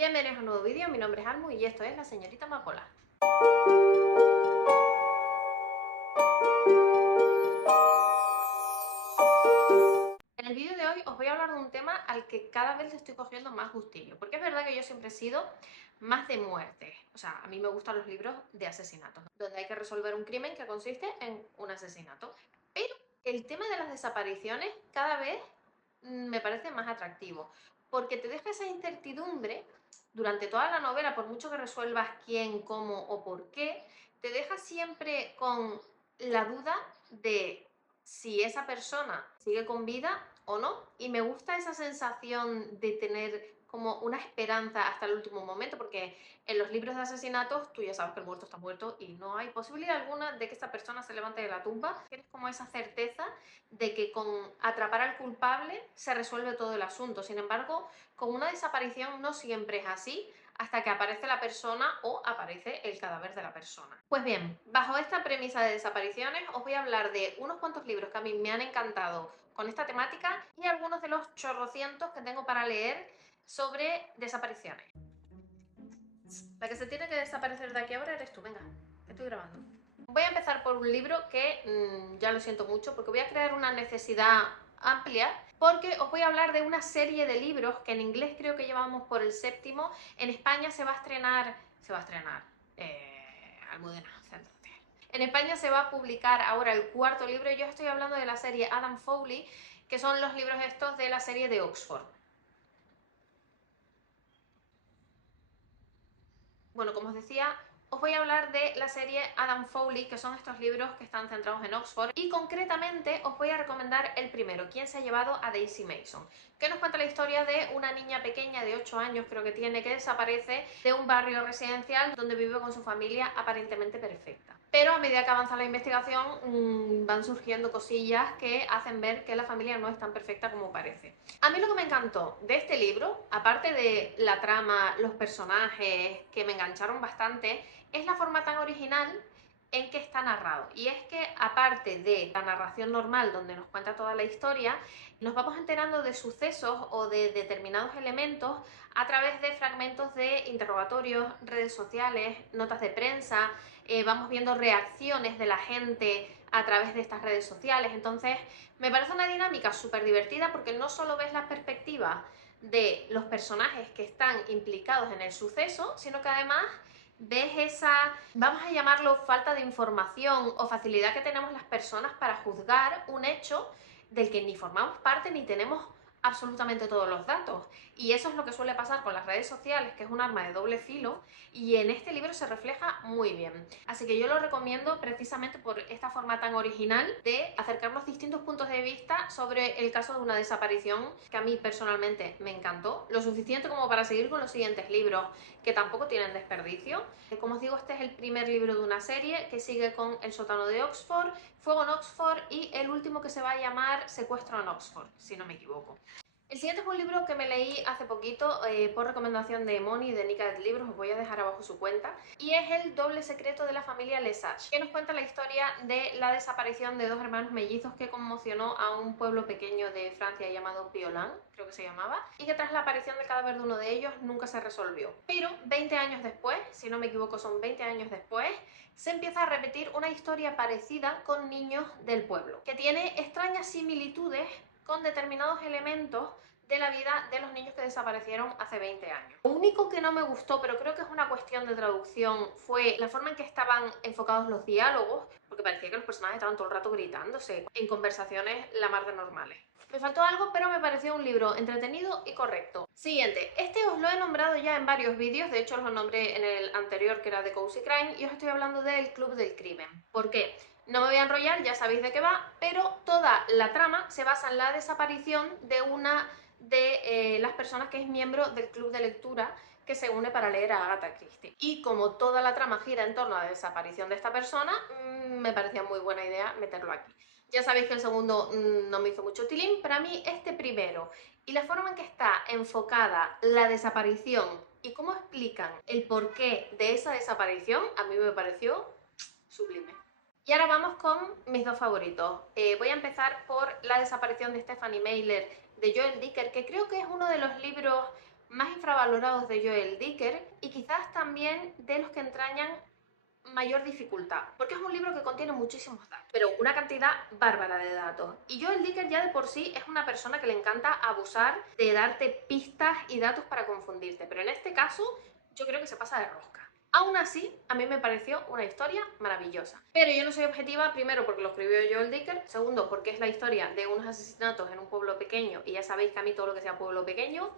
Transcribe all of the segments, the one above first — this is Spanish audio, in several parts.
Bienvenidos a un nuevo vídeo, mi nombre es Almu y esto es La Señorita Amapola. En el vídeo de hoy os voy a hablar de un tema al que cada vez le estoy cogiendo más gustillo, porque es verdad que yo siempre he sido más de muerte. O sea, a mí me gustan los libros de asesinatos, donde hay que resolver un crimen que consiste en un asesinato. Pero el tema de las desapariciones cada vez me parece más atractivo, porque te deja esa incertidumbre durante toda la novela, por mucho que resuelvas quién, cómo o por qué, te deja siempre con la duda de si esa persona sigue con vida o no. Y me gusta esa sensación de tener como una esperanza hasta el último momento, porque en los libros de asesinatos tú ya sabes que el muerto está muerto y no hay posibilidad alguna de que esta persona se levante de la tumba. Tienes como esa certeza de que con atrapar al culpable se resuelve todo el asunto. Sin embargo, con una desaparición no siempre es así, hasta que aparece la persona o aparece el cadáver de la persona. Pues bien, bajo esta premisa de desapariciones os voy a hablar de unos cuantos libros que a mí me han encantado con esta temática y algunos de los chorrocientos que tengo para leer sobre desapariciones. La que se tiene que desaparecer de aquí ahora eres tú, venga, que estoy grabando. Voy a empezar por un libro que ya lo siento mucho, porque voy a crear una necesidad amplia, porque os voy a hablar de una serie de libros que en inglés creo que llevamos por el séptimo. En España se va a estrenar, Almudena, céntrate. En España se va a publicar ahora el cuarto libro y yo estoy hablando de la serie Adam Foley, que son los libros estos de la serie de Oxford. Bueno, como os decía, os voy a hablar de la serie Adam Foley, que son estos libros que están centrados en Oxford, y concretamente os voy a recomendar el primero, ¿Quién se ha llevado a Daisy Mason?, que nos cuenta la historia de una niña pequeña de 8 años, creo que tiene, que desaparece de un barrio residencial donde vive con su familia aparentemente perfecta. Pero a medida que avanza la investigación van surgiendo cosillas que hacen ver que la familia no es tan perfecta como parece. A mí lo que me encantó de este libro, aparte de la trama, los personajes que me engancharon bastante, es la forma tan original en que está narrado. Y es que aparte de la narración normal donde nos cuenta toda la historia, nos vamos enterando de sucesos o de determinados elementos a través de fragmentos de interrogatorios, redes sociales, notas de prensa, vamos viendo reacciones de la gente a través de estas redes sociales. Entonces me parece una dinámica súper divertida, porque no solo ves la perspectiva de los personajes que están implicados en el suceso, sino que además ves esa, vamos a llamarlo, falta de información o facilidad que tenemos las personas para juzgar un hecho del que ni formamos parte ni tenemos absolutamente todos los datos. Y eso es lo que suele pasar con las redes sociales, que es un arma de doble filo, y en este libro se refleja muy bien. Así que yo lo recomiendo precisamente por esta forma tan original de acercarnos distintos puntos de vista sobre el caso de una desaparición que a mí personalmente me encantó, lo suficiente como para seguir con los siguientes libros, que tampoco tienen desperdicio. Como os digo, este es el primer libro de una serie que sigue con El sótano de Oxford, Fuego en Oxford y el último, que se va a llamar Secuestro en Oxford, si no me equivoco. El siguiente es un libro que me leí hace poquito por recomendación de Moni, de Nica de Libros, os voy a dejar abajo su cuenta, y es El doble secreto de la familia Lesage, que nos cuenta la historia de la desaparición de dos hermanos mellizos que conmocionó a un pueblo pequeño de Francia llamado Piolan, creo que se llamaba, y que tras la aparición del cadáver de uno de ellos nunca se resolvió. Pero 20 años después, si no me equivoco son 20 años después, se empieza a repetir una historia parecida con niños del pueblo, que tiene extrañas similitudes con determinados elementos de la vida de los niños que desaparecieron hace 20 años. Lo único que no me gustó, pero creo que es una cuestión de traducción, fue la forma en que estaban enfocados los diálogos, porque parecía que los personajes estaban todo el rato gritándose en conversaciones la mar de normales. Me faltó algo, pero me pareció un libro entretenido y correcto. Siguiente, este os lo he nombrado ya en varios vídeos, de hecho os lo nombré en el anterior, que era de Cozy Crime, y os estoy hablando del Club del Crimen. ¿Por qué? No me voy a enrollar, ya sabéis de qué va, pero toda la trama se basa en la desaparición de una de las personas que es miembro del club de lectura que se une para leer a Agatha Christie. Y como toda la trama gira en torno a la desaparición de esta persona, me parecía muy buena idea meterlo aquí. Ya sabéis que el segundo no me hizo mucho tilín, pero a mí este primero y la forma en que está enfocada la desaparición y cómo explican el porqué de esa desaparición, a mí me pareció sublime. Y ahora vamos con mis dos favoritos. Voy a empezar por La desaparición de Stephanie Meyer, de Joel Dicker, que creo que es uno de los libros más infravalorados de Joel Dicker y quizás también de los que entrañan mayor dificultad, porque es un libro que contiene muchísimos datos, pero una cantidad bárbara de datos. Y Joel Dicker ya de por sí es una persona que le encanta abusar de darte pistas y datos para confundirte, pero en este caso yo creo que se pasa de rosca. Aún así, a mí me pareció una historia maravillosa. Pero yo no soy objetiva, primero porque lo escribió Joel Dicker, segundo porque es la historia de unos asesinatos en un pueblo pequeño, y ya sabéis que a mí todo lo que sea pueblo pequeño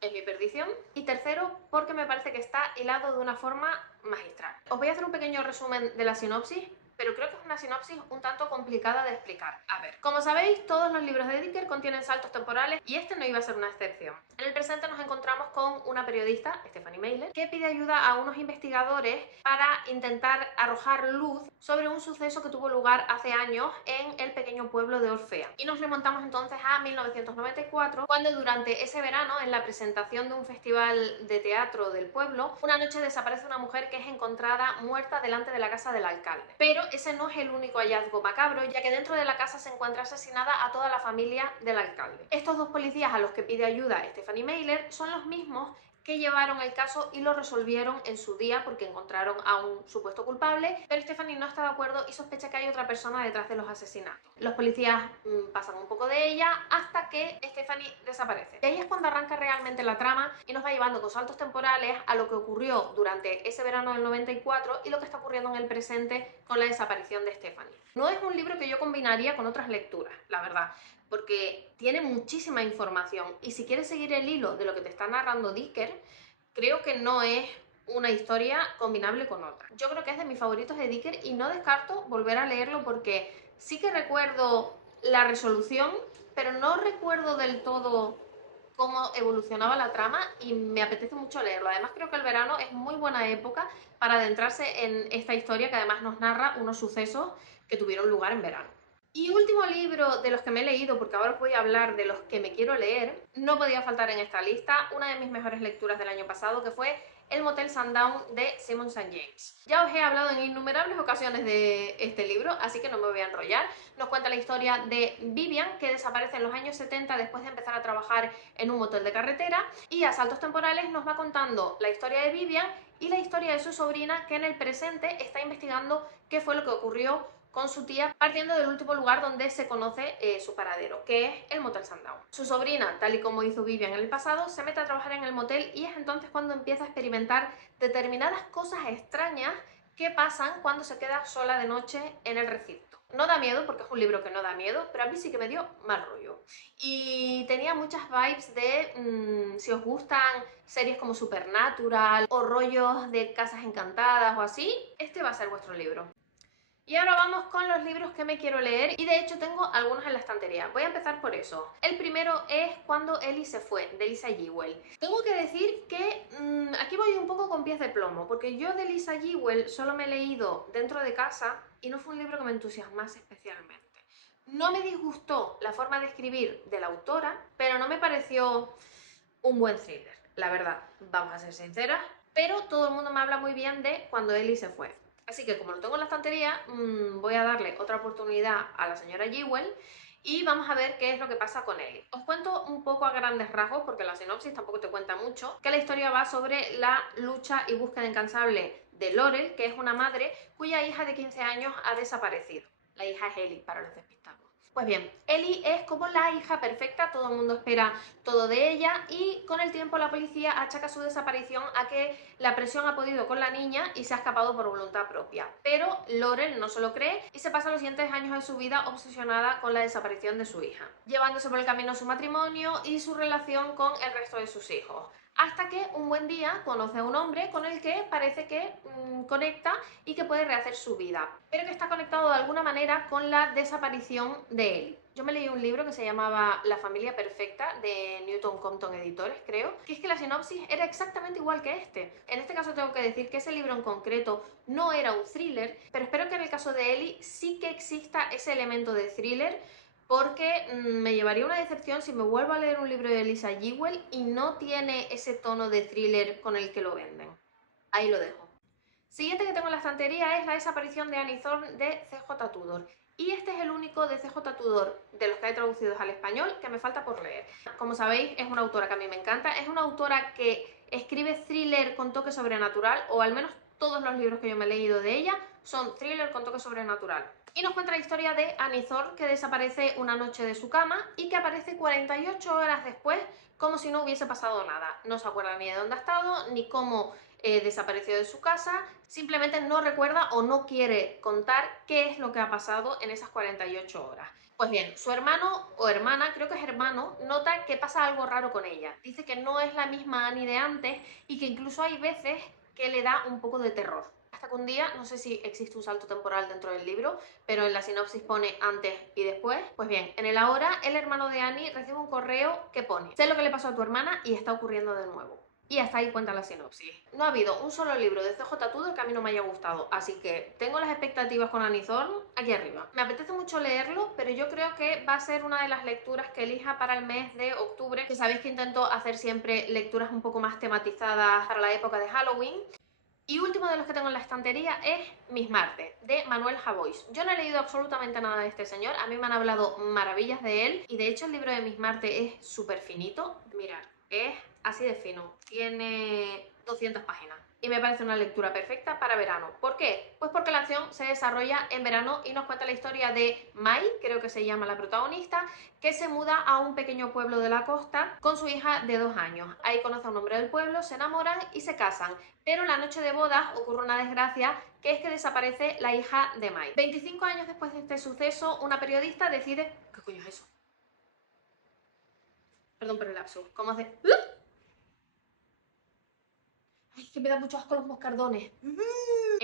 es mi perdición. Y tercero, porque me parece que está hilado de una forma magistral. Os voy a hacer un pequeño resumen de la sinopsis, pero creo que es una sinopsis un tanto complicada de explicar. A ver, como sabéis, todos los libros de Dicker contienen saltos temporales y este no iba a ser una excepción. En el presente nos encontramos con una periodista, Stephanie Meyler, que pide ayuda a unos investigadores para intentar arrojar luz sobre un suceso que tuvo lugar hace años en el pequeño pueblo de Orfea. Y nos remontamos entonces a 1994, cuando durante ese verano, en la presentación de un festival de teatro del pueblo, una noche desaparece una mujer que es encontrada muerta delante de la casa del alcalde. Pero ese no es el único hallazgo macabro, ya que dentro de la casa se encuentra asesinada a toda la familia del alcalde. Estos dos policías a los que pide ayuda Stephanie Meyler son los mismos que llevaron el caso y lo resolvieron en su día porque encontraron a un supuesto culpable, pero Stephanie no está de acuerdo y sospecha que hay otra persona detrás de los asesinatos. Los policías pasan un poco de ella hasta que Stephanie desaparece. Y ahí es cuando arranca realmente la trama y nos va llevando con saltos temporales a lo que ocurrió durante ese verano del 94 y lo que está ocurriendo en el presente con la desaparición de Stephanie. No es un libro que yo combinaría con otras lecturas, la verdad, porque tiene muchísima información y si quieres seguir el hilo de lo que te está narrando Dicker, creo que no es una historia combinable con otra. Yo creo que es de mis favoritos de Dicker y no descarto volver a leerlo porque sí que recuerdo la resolución, pero no recuerdo del todo cómo evolucionaba la trama y me apetece mucho leerlo. Además creo que el verano es muy buena época para adentrarse en esta historia que además nos narra unos sucesos que tuvieron lugar en verano. Y último libro de los que me he leído, porque ahora os voy a hablar de los que me quiero leer, no podía faltar en esta lista una de mis mejores lecturas del año pasado, que fue El Motel Sundown de Simon St. James. Ya os he hablado en innumerables ocasiones de este libro, así que no me voy a enrollar. Nos cuenta la historia de Vivian, que desaparece en los años 70 después de empezar a trabajar en un motel de carretera, y a saltos temporales nos va contando la historia de Vivian y la historia de su sobrina, que en el presente está investigando qué fue lo que ocurrió con su tía, partiendo del último lugar donde se conoce su paradero, que es el Motel Sundown. Su sobrina, tal y como hizo Vivian en el pasado, se mete a trabajar en el motel y es entonces cuando empieza a experimentar determinadas cosas extrañas que pasan cuando se queda sola de noche en el recinto. No da miedo, porque es un libro que no da miedo, pero a mí sí que me dio mal rollo. Y tenía muchas vibes de, si os gustan series como Supernatural o rollos de casas encantadas o así, este va a ser vuestro libro. Y ahora vamos con los libros que me quiero leer y de hecho tengo algunos en la estantería. Voy a empezar por eso. El primero es Cuando Ellie se fue, de Lisa Jewell. Tengo que decir que aquí voy un poco con pies de plomo, porque yo de Lisa Jewell solo me he leído Dentro de casa y no fue un libro que me entusiasmase especialmente. No me disgustó la forma de escribir de la autora, pero no me pareció un buen thriller, la verdad, vamos a ser sinceras. Pero todo el mundo me habla muy bien de Cuando Ellie se fue. Así que como lo tengo en la estantería, voy a darle otra oportunidad a la señora Jewell y vamos a ver qué es lo que pasa con Ellie. Os cuento un poco a grandes rasgos, porque la sinopsis tampoco te cuenta mucho, que la historia va sobre la lucha y búsqueda incansable de Laurel, que es una madre cuya hija de 15 años ha desaparecido. La hija es Ellie, para los despistados. Pues bien, Ellie es como la hija perfecta, todo el mundo espera todo de ella y con el tiempo la policía achaca su desaparición a que la presión ha podido con la niña y se ha escapado por voluntad propia. Pero Laurel no se lo cree y se pasa los siguientes años de su vida obsesionada con la desaparición de su hija, llevándose por el camino su matrimonio y su relación con el resto de sus hijos. Hasta que un buen día conoce a un hombre con el que parece que conecta y que puede rehacer su vida, pero que está conectado de alguna manera con la desaparición de él. Yo me leí un libro que se llamaba La familia perfecta, de Newton Compton Editores, creo, que es que la sinopsis era exactamente igual que este. En este caso tengo que decir que ese libro en concreto no era un thriller, pero espero que en el caso de Ellie sí que exista ese elemento de thriller, porque me llevaría una decepción si me vuelvo a leer un libro de Lisa Jewell y no tiene ese tono de thriller con el que lo venden. Ahí lo dejo. Siguiente que tengo en la estantería es La desaparición de Annie Thorne de C.J. Tudor. y este es el único de CJ Tudor de los que hay traducidos al español que me falta por leer. Como sabéis, es una autora que a mí me encanta, es una autora que escribe thriller con toque sobrenatural, o al menos todos los libros que yo me he leído de ella son thriller con toque sobrenatural. Y nos cuenta la historia de Annie Thorne, que desaparece una noche de su cama y que aparece 48 horas después como si no hubiese pasado nada. No se acuerda ni de dónde ha estado, ni cómo desapareció de su casa, simplemente no recuerda o no quiere contar qué es lo que ha pasado en esas 48 horas. Pues bien, su hermano o hermana, creo que es hermano, nota que pasa algo raro con ella. Dice que no es la misma Annie de antes y que incluso hay veces que le da un poco de terror. Hasta que un día, no sé si existe un salto temporal dentro del libro, pero en la sinopsis pone antes y después. Pues bien, en el ahora, el hermano de Annie recibe un correo que pone: sé lo que le pasó a tu hermana y está ocurriendo de nuevo. Y hasta ahí cuenta la sinopsis. No ha habido un solo libro de CJ Tudor que a mí no me haya gustado, así que tengo las expectativas con Annie Thorne aquí arriba. Me apetece mucho leerlo, pero yo creo que va a ser una de las lecturas que elija para el mes de octubre, que sabéis que intento hacer siempre lecturas un poco más tematizadas para la época de Halloween. Y último de los que tengo en la estantería es Miss Marple, de Manuel Javois. Yo no he leído absolutamente nada de este señor, a mí me han hablado maravillas de él, y de hecho el libro de Miss Marple es súper finito. Mirad, es así de fino, tiene 200 páginas. Y me parece una lectura perfecta para verano. ¿Por qué? Pues porque la acción se desarrolla en verano y nos cuenta la historia de Mai, creo que se llama la protagonista, que se muda a un pequeño pueblo de la costa con su hija de 2 años. Ahí conoce a un hombre del pueblo, se enamoran y se casan. Pero la noche de bodas ocurre una desgracia, que es que desaparece la hija de Mai. 25 años después de este suceso, una periodista decide... ¿Qué coño es eso? Perdón por el lapsus. ¿Cómo hace? Ay, que me da mucho asco los moscardones.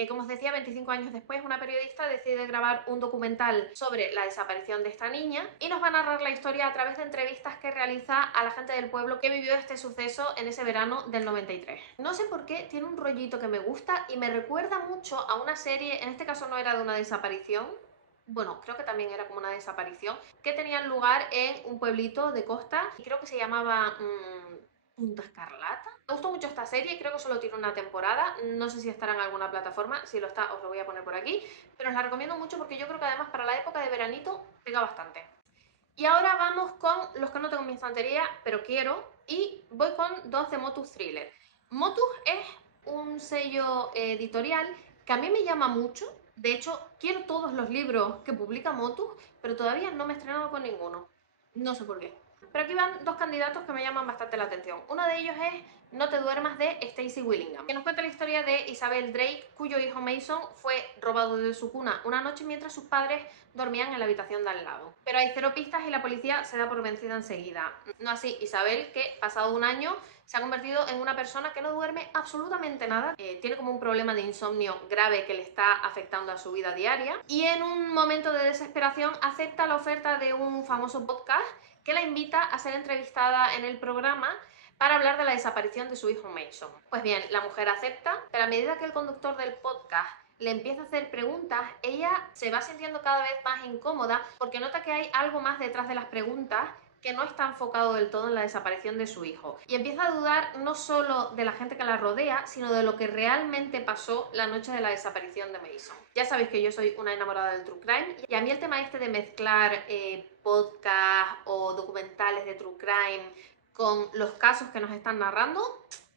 Como os decía, 25 años después, una periodista decide grabar un documental sobre la desaparición de esta niña y nos va a narrar la historia a través de entrevistas que realiza a la gente del pueblo que vivió este suceso en ese verano del 93. No sé por qué, tiene un rollito que me gusta y me recuerda mucho a una serie, en este caso no era de una desaparición, bueno, creo que también era como una desaparición, que tenía lugar en un pueblito de costa y creo que se llamaba Punta Escarlata. Me gustó mucho esta serie, creo que solo tiene una temporada, no sé si estará en alguna plataforma, si lo está os lo voy a poner por aquí, pero os la recomiendo mucho porque yo creo que además para la época de veranito pega bastante. Y ahora vamos con los que no tengo en mi estantería, pero quiero, y voy con dos de Motus Thriller. Motus es un sello editorial que a mí me llama mucho. De hecho, quiero todos los libros que publica Motus, pero todavía no me he estrenado con ninguno. No sé por qué. Pero aquí van dos candidatos que me llaman bastante la atención. Uno de ellos es No te duermas, de Stacey Willingham, que nos cuenta la historia de Isabel Drake, cuyo hijo Mason fue robado de su cuna una noche mientras sus padres dormían en la habitación de al lado. Pero hay cero pistas y la policía se da por vencida enseguida. No así Isabel, que pasado un año se ha convertido en una persona que no duerme absolutamente nada, tiene como un problema de insomnio grave que le está afectando a su vida diaria, y en un momento de desesperación acepta la oferta de un famoso podcast que la invita a ser entrevistada en el programa para hablar de la desaparición de su hijo Mason. Pues bien, la mujer acepta, pero a medida que el conductor del podcast le empieza a hacer preguntas, ella se va sintiendo cada vez más incómoda porque nota que hay algo más detrás de las preguntas, que no está enfocado del todo en la desaparición de su hijo. Y empieza a dudar no solo de la gente que la rodea, sino de lo que realmente pasó la noche de la desaparición de Mason. Ya sabéis que yo soy una enamorada del True Crime, y a mí el tema este de mezclar podcast o documentales de True Crime con los casos que nos están narrando,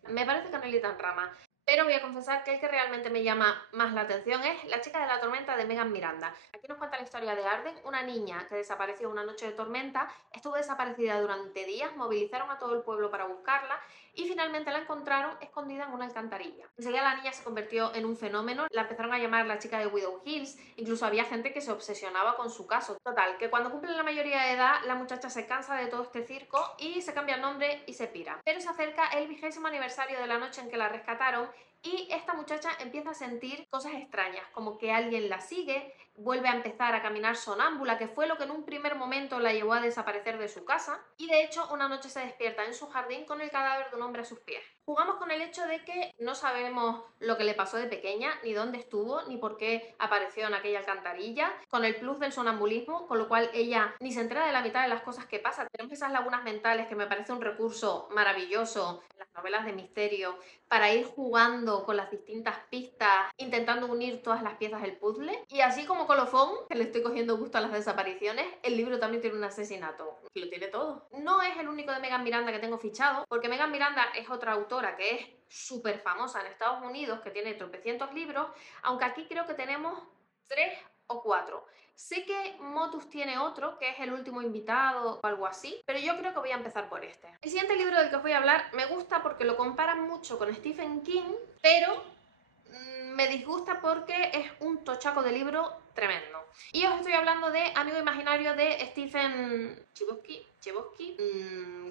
me parece canelita en rama. Pero voy a confesar que el que realmente me llama más la atención es La chica de la tormenta, de Megan Miranda. Aquí nos cuenta la historia de Arden, una niña que desapareció una noche de tormenta, estuvo desaparecida durante días, movilizaron a todo el pueblo para buscarla y finalmente la encontraron escondida en una alcantarilla. Enseguida la niña se convirtió en un fenómeno, la empezaron a llamar la chica de Widow Hills, incluso había gente que se obsesionaba con su caso. Total, que cuando cumple la mayoría de edad, la muchacha se cansa de todo este circo y se cambia el nombre y se pira. Pero se acerca el 20º aniversario de la noche en que la rescataron y esta muchacha empieza a sentir cosas extrañas, como que alguien la sigue, vuelve a empezar a caminar sonámbula, que fue lo que en un primer momento la llevó a desaparecer de su casa, y de hecho una noche se despierta en su jardín con el cadáver de un hombre a sus pies. Jugamos con el hecho de que no sabemos lo que le pasó de pequeña, ni dónde estuvo, ni por qué apareció en aquella alcantarilla, con el plus del sonambulismo, con lo cual ella ni se entera de la mitad de las cosas que pasan. Tenemos esas lagunas mentales que me parece un recurso maravilloso en las novelas de misterio para ir jugando jugando con las distintas pistas, intentando unir todas las piezas del puzzle. Y así como colofón, que le estoy cogiendo gusto a las desapariciones, el libro también tiene un asesinato. Lo tiene todo. No es el único de Megan Miranda que tengo fichado, porque Megan Miranda es otra autora que es súper famosa en Estados Unidos, que tiene tropecientos libros, aunque aquí creo que tenemos 3 o 4. Sé que Motus tiene otro, que es El último invitado o algo así, pero yo creo que voy a empezar por este. El siguiente libro del que os voy a hablar me gusta porque lo comparan mucho con Stephen King, pero me disgusta porque es un tochaco de libro tremendo. Y os estoy hablando de Amigo Imaginario de Stephen Chbosky,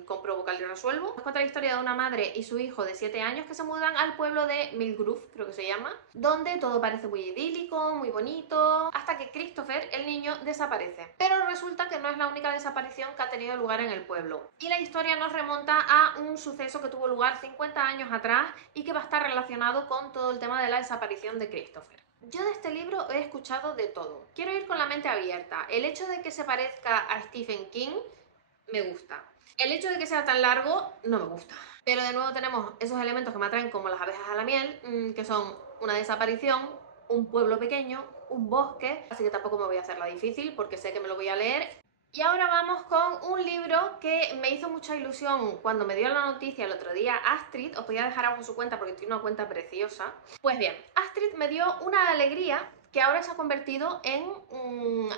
compro vocal y resuelvo. Nos cuenta la historia de una madre y su hijo de 7 años que se mudan al pueblo de Millgrove, creo que se llama, donde todo parece muy idílico, muy bonito, hasta que Christopher, el niño, desaparece. Pero resulta que no es la única desaparición que ha tenido lugar en el pueblo. Y la historia nos remonta a un suceso que tuvo lugar 50 años atrás y que va a estar relacionado con todo el tema de la desaparición de Christopher. Yo de este libro he escuchado de todo. Quiero ir con la mente abierta. El hecho de que se parezca a Stephen King me gusta. El hecho de que sea tan largo no me gusta. Pero de nuevo tenemos esos elementos que me atraen como las abejas a la miel, que son una desaparición, un pueblo pequeño, un bosque, así que tampoco me voy a hacer la difícil porque sé que me lo voy a leer. Y ahora vamos con un libro que me hizo mucha ilusión cuando me dio la noticia el otro día Astrid. Os voy a dejar abajo su cuenta porque tiene una cuenta preciosa. Pues bien, Astrid me dio una alegría que ahora se ha convertido en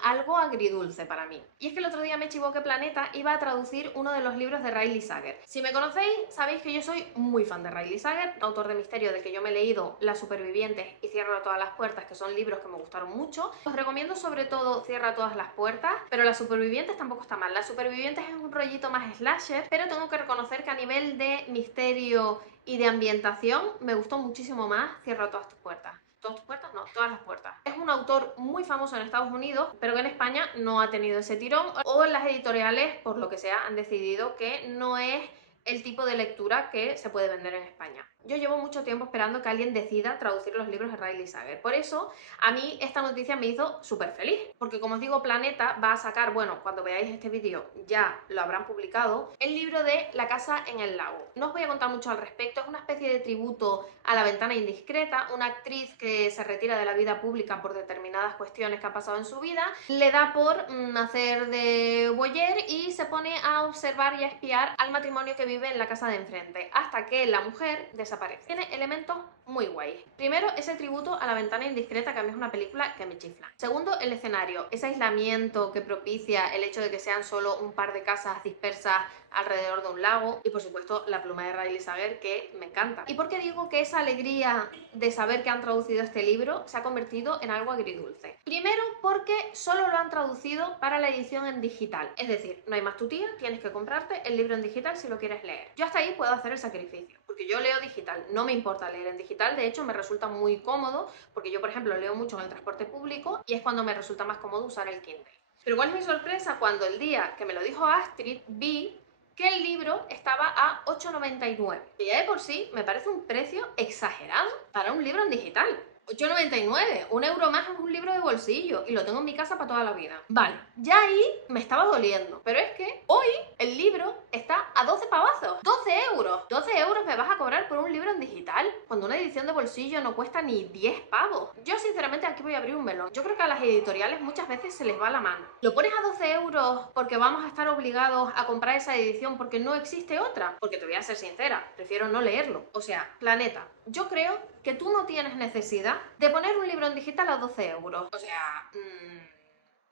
algo agridulce para mí. Y es que el otro día Me equivoqué planeta iba a traducir uno de los libros de Riley Sager. Si me conocéis, sabéis que yo soy muy fan de Riley Sager, autor de misterio del que yo me he leído Las Supervivientes y Cierra todas las puertas, que son libros que me gustaron mucho. Os recomiendo sobre todo Cierra todas las puertas, pero Las Supervivientes tampoco está mal. Las Supervivientes es un rollito más slasher, pero tengo que reconocer que a nivel de misterio y de ambientación me gustó muchísimo más Cierra todas tus puertas. ¿Todas tus puertas? No, todas las puertas. Es un autor muy famoso en Estados Unidos, pero que en España no ha tenido ese tirón, o en las editoriales, por lo que sea, han decidido que no es el tipo de lectura que se puede vender en España. Yo llevo mucho tiempo esperando que alguien decida traducir los libros de Riley Sager. Por eso, a mí esta noticia me hizo súper feliz. Porque como os digo, Planeta va a sacar, bueno, cuando veáis este vídeo ya lo habrán publicado, el libro de La casa en el lago. No os voy a contar mucho al respecto, es una especie de tributo a La ventana indiscreta, una actriz que se retira de la vida pública por determinadas cuestiones que ha pasado en su vida, le da por hacer de voyeur y se pone a observar y a espiar al matrimonio que vive en la casa de enfrente, hasta que la mujer desaparece. Tiene elementos muy guays. Primero, ese tributo a La ventana indiscreta, que a mí es una película que me chifla. Segundo, el escenario, ese aislamiento que propicia el hecho de que sean solo un par de casas dispersas alrededor de un lago. Y por supuesto, la pluma de Riley Sager, que me encanta. ¿Y por qué digo que esa alegría de saber que han traducido este libro se ha convertido en algo agridulce? Primero, porque solo lo han traducido para la edición en digital. Es decir, no hay más tu tía, tienes que comprarte el libro en digital si lo quieres leer. Yo hasta ahí puedo hacer el sacrificio, porque yo leo digital, no me importa leer en digital. De hecho, me resulta muy cómodo, porque yo, por ejemplo, leo mucho en el transporte público y es cuando me resulta más cómodo usar el Kindle. Pero ¿cuál es mi sorpresa? Cuando el día que me lo dijo Astrid, vi que el libro estaba a 8,99. Y ya de por sí me parece un precio exagerado para un libro en digital. 8,99, un euro más es un libro de bolsillo y lo tengo en mi casa para toda la vida. Vale, ya ahí me estaba doliendo, pero es que hoy el libro está a 12 pavazos, 12 euros. 12 euros me vas a cobrar por un libro en digital, cuando una edición de bolsillo no cuesta ni 10 pavos. Yo sinceramente aquí voy a abrir un melón. Yo creo que a las editoriales muchas veces se les va la mano. Lo pones a 12 euros porque vamos a estar obligados a comprar esa edición porque no existe otra. Porque te voy a ser sincera, prefiero no leerlo. O sea, Planeta, yo creo que tú no tienes necesidad de poner un libro en digital a 12 euros. O sea,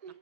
no.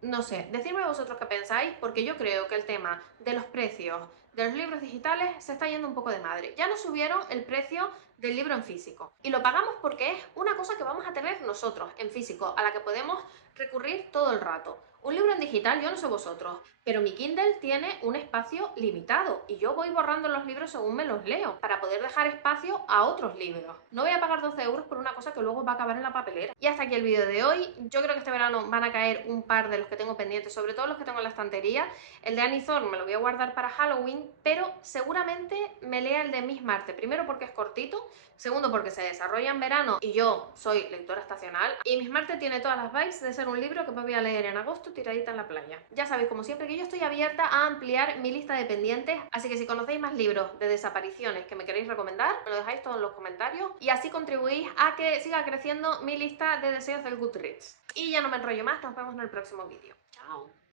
No sé, decidme vosotros qué pensáis, porque yo creo que el tema de los precios de los libros digitales se está yendo un poco de madre. Ya nos subieron el precio del libro en físico y lo pagamos porque es una cosa que vamos a tener nosotros en físico, a la que podemos recurrir todo el rato. Un libro en digital, yo no sé vosotros, pero mi Kindle tiene un espacio limitado y yo voy borrando los libros según me los leo para poder dejar espacio a otros libros. No voy a pagar 12 euros por una cosa que luego va a acabar en la papelera. Y hasta aquí el vídeo de hoy. Yo creo que este verano van a caer un par de los que tengo pendientes, sobre todo los que tengo en la estantería. El de Annie Thorne me lo voy a guardar para Halloween, pero seguramente me lea el de Miss Marte. Primero porque es cortito, segundo porque se desarrolla en verano y yo soy lectora estacional. Y Miss Marte tiene todas las vibes de ser ser un libro que me voy a leer en agosto tiradita en la playa. Ya sabéis, como siempre, que yo estoy abierta a ampliar mi lista de pendientes, así que si conocéis más libros de desapariciones que me queréis recomendar, me lo dejáis todo en los comentarios y así contribuís a que siga creciendo mi lista de deseos del Goodreads. Y ya no me enrollo más, nos vemos en el próximo vídeo. Chao.